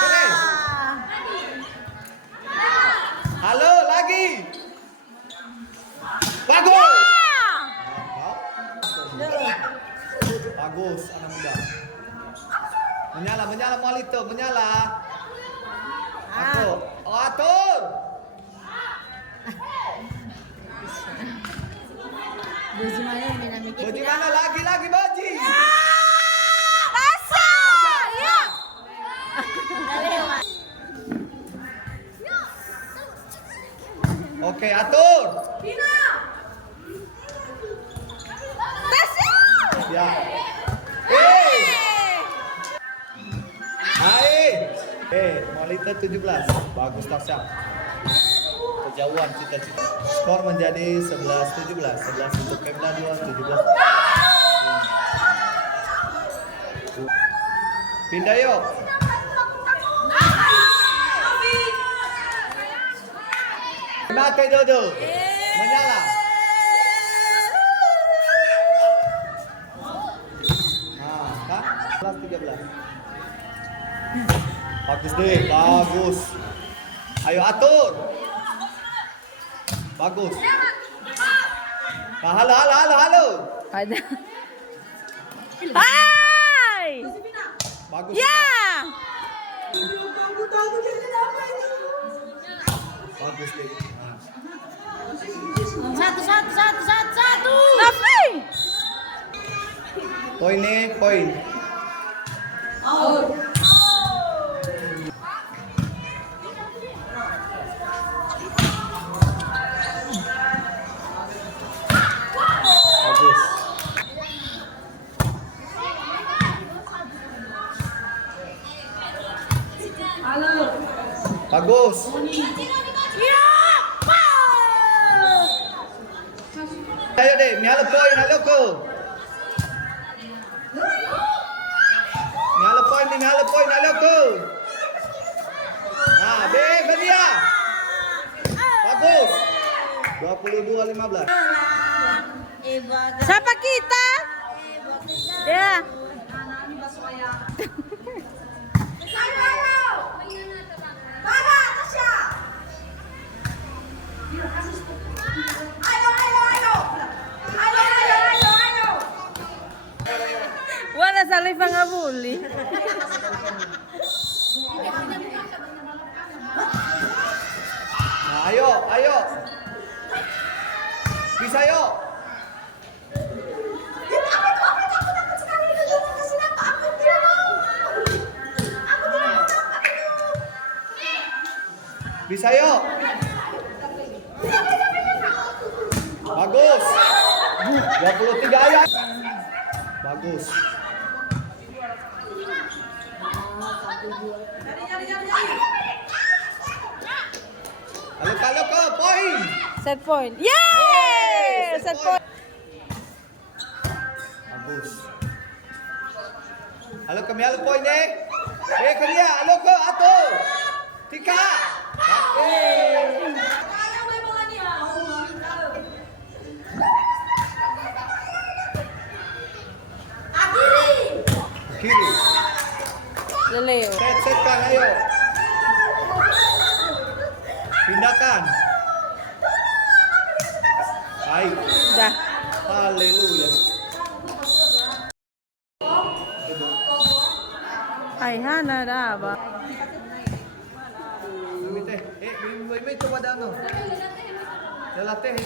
Beres. Halo, lagi. Bagus. Bagus, anak muda. Menyala, menyala Molito, menyala. Atur. Oh, atur. Boji mana yang dinamik? Boji mana? Lagi, Boji. Rasa. Ya. Oke, atur. Ya. Hai. Molito 17. Bagus Tasya. Kejauhan cita-cita. Skor menjadi 11-17. 11 untuk Pemda 2, 17. Pindah yuk. Mati Dodo. Menyala. Kan? 11-13. Bagus deh, bagus. Ayo atur. Bagus. Nah, halo. Ada. Hai. Bagus. Ya. Bagus deh. Satu. Tapi. Poin nih, poin. Bagus. Bagus. Ya. Ayo deh, nyala poin, halo ko. Nyala poin, halo ko. Nah, dia. Bagus. 22-15. Siapa kita? Ya. Wala salih pangabuli. Nah, ayo. Bisa yuk. Bisa yuk. Bagus. 23 ayo. Bagus. Halo ke poin. Set point. Yeay! Set point. Bagus. Halo ke poin deh. Ke dia. Halo ke atur. Tika. Kiri. Leleo. Setkan ayo. Pindahkan. Baik. Dah. Haleluya. Ay, hana dah ba? May coba ano. Lalate.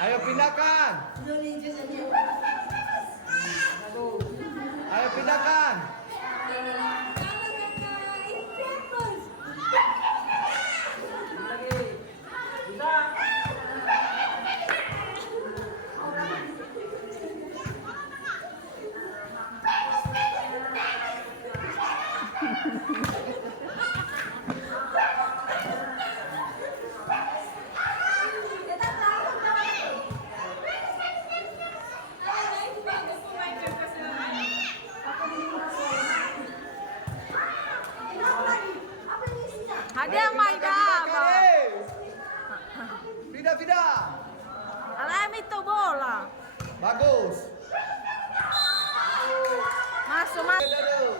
Ayo pindahkan. Ayo pindahkan. Vida, Vida. Alam itu bola. Bagus. Masuk, masuk. Aduh.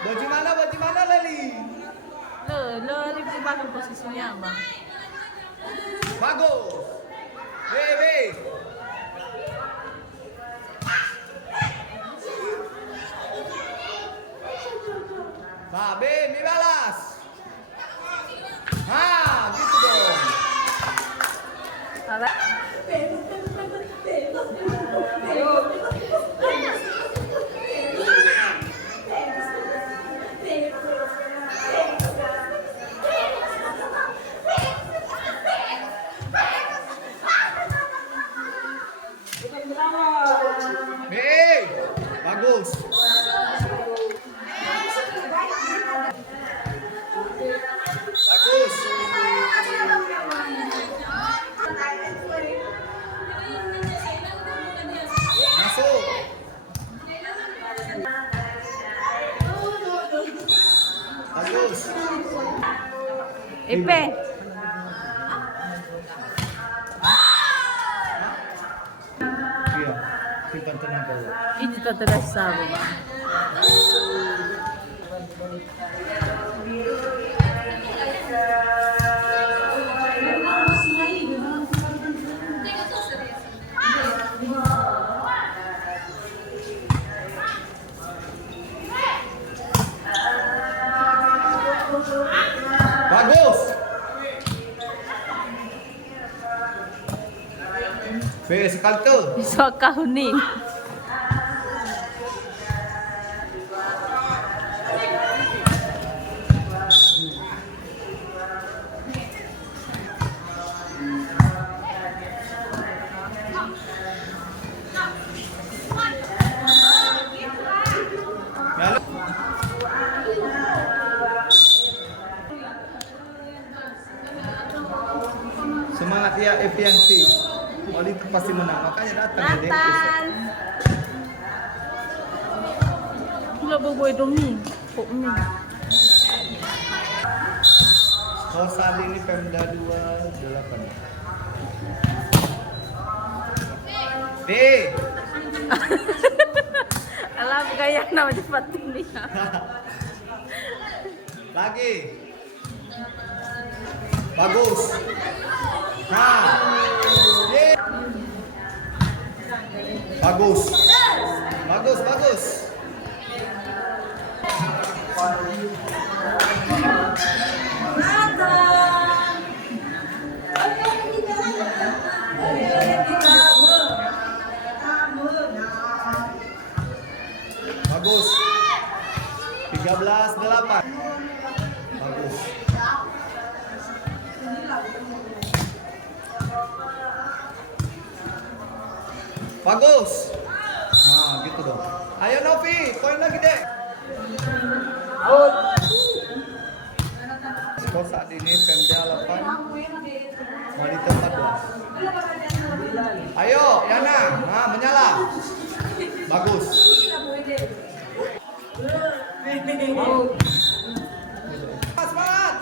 Baju mana Leli? Lo bagus posisinya, Bang. Bagus. B. Nah, B, mi balas. Gitu dong. Alam. B, bagus. Bagus. Masuk. Bagus. Ipe. Iya, simpan tenang dulu. Ini tak terasa, Bang. Bagus. B, sekali tuh. Besok kau nih. Lalu. Semangat ya Evianti. Oli itu pasti menang, makanya datang ya deh. Nathan. Gula boboy demi. Kok mie. Skor saat ini Pemda 28. D. Alam gaya nama cepat ini. Lagi. Bagus. Nah. Ye. Bagus. Bagus. Bagus. 13-8. Bagus. Bagus. Nah, gitu dong. Ayo Novi, poin lagi deh. Out. Skor saat ini Pemda 8, Wanita 14. Ayo Yana, nah menyala. Bagus. Semangat.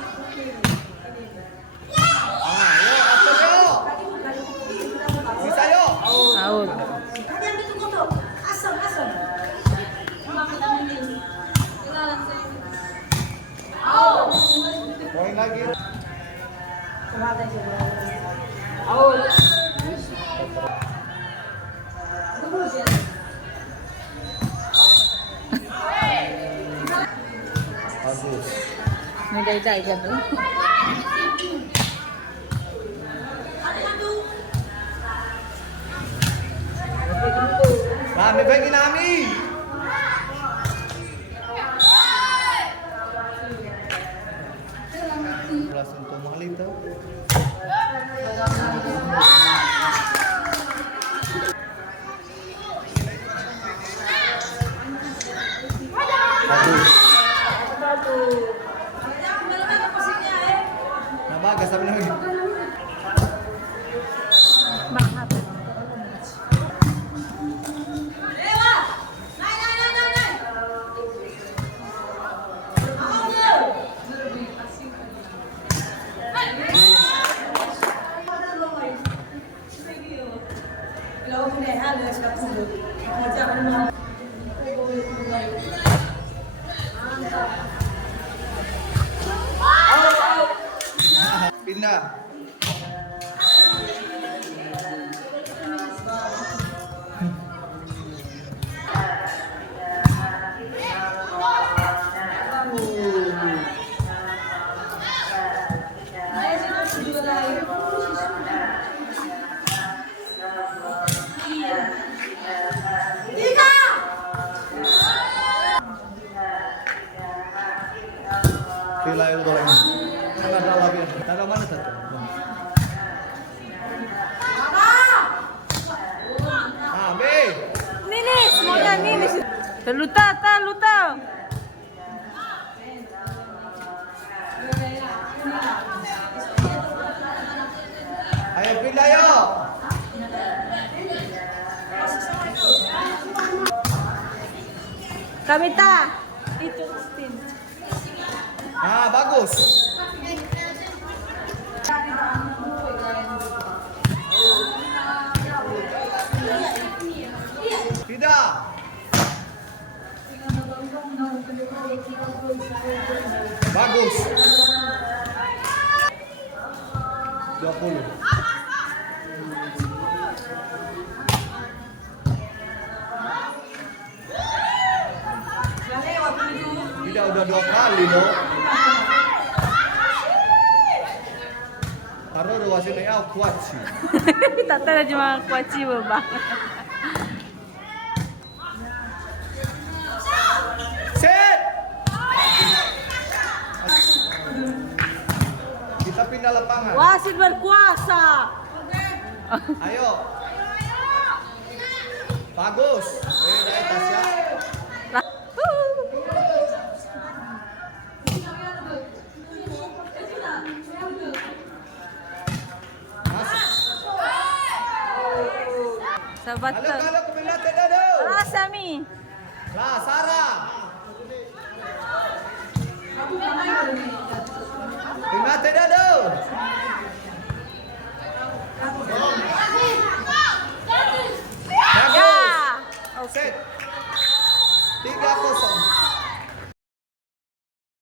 Yuk, atur yuk. Bisa yuk. Out. Poin lagi. Bagus. May day-day ka doon. Rami ba yung inami? Kelas untuk Malita. Bagus. Bagas sabi lagi. Banget. Pindah. Pila yung goreng. Kan ada lagi. Taruh mana tadi? Ah, B. Nini, semuanya Nini. Terluta, luta. Ayo pindah yuk. Kamita. Itu spin. Ah, bagus. Tidak. Bagus. 20. Tidak, udah 2 kali loh. Karena udah wasit ya kuat sih. Tata na cuma kuaci baba. Set. Kita pindah lapangan. Wasit berkuasa. Ayo. Bagus. Dari Tasya. Sabat. Kalau kebelah tidak ada. Ah, Sami. Lah, Sarah. Pindah tidak ada.